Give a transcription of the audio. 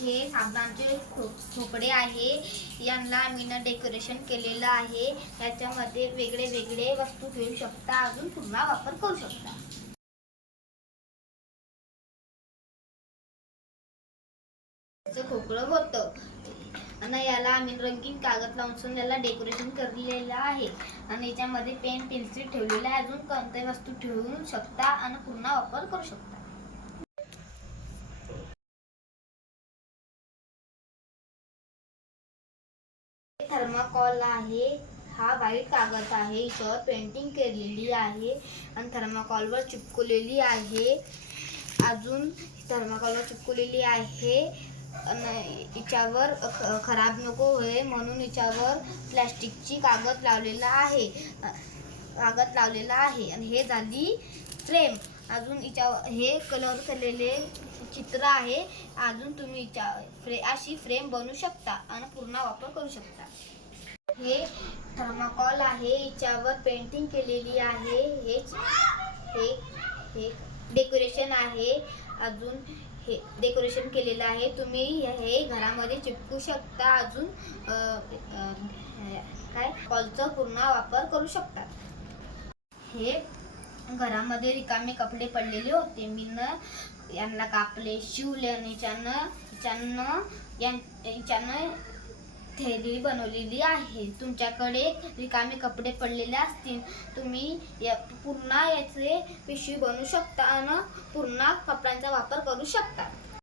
हे साबणाचे खोपडे आहे. यांना आम्ही डेकोरेशन केलेलं आहे. याच्यामध्ये वेगळे वेगळे वस्तू ठेवू शकता, अजून पुन्हा वापर करू शकता. खोकळं होतं आणि याला आम्ही रंगीन कागद लावून याला डेकोरेशन केलेलं आहे. आणि याच्यामध्ये पेन पेन्सिल ठेवलेलं आहे. अजून कोणत्याही वस्तू ठेवू शकता आणि पुन्हा वापर करू शकता. थर्माकोल आहे. हा व्हाईट कागद आहे. याच्यावर पेंटिंग केलेली आहे आणि थर्माकोलवर चिपकवलेली आहे. अजून थर्माकोलवर चिपकवलेली आहे आणि याच्यावर खराब नको होय म्हणून याच्यावर प्लास्टिकची कागद लावलेला आहे आणि हे झाली फ्रेम. अजून हे कलर केलेले चित्र आहे. अजून तुम्ही अशी फ्रेम बनवू शकता आणि पूर्ण वापर करू शकता. हे थर्माकोल आहे. याच्यावर पेंटिंग केलेली आहे. हे डेकोरेशन आहे. अजून हे डेकोरेशन केलेलं आहे. तुम्ही हे घरामध्ये चिपकू शकता. अजून कॉलचा पूर्ण वापर करू शकता. हे घरामध्ये रिकामे कपडे पडलेले होते. मी यांना कापले, शिवले आणि याच्यानं थैली बनवलेली आहे. तुमच्याकडे रिकामे कपडे पडलेले असतील, तुम्ही पुन्हा याचे पिशवी बनवू शकता आणि पुन्हा कपड्यांचा वापर करू शकता.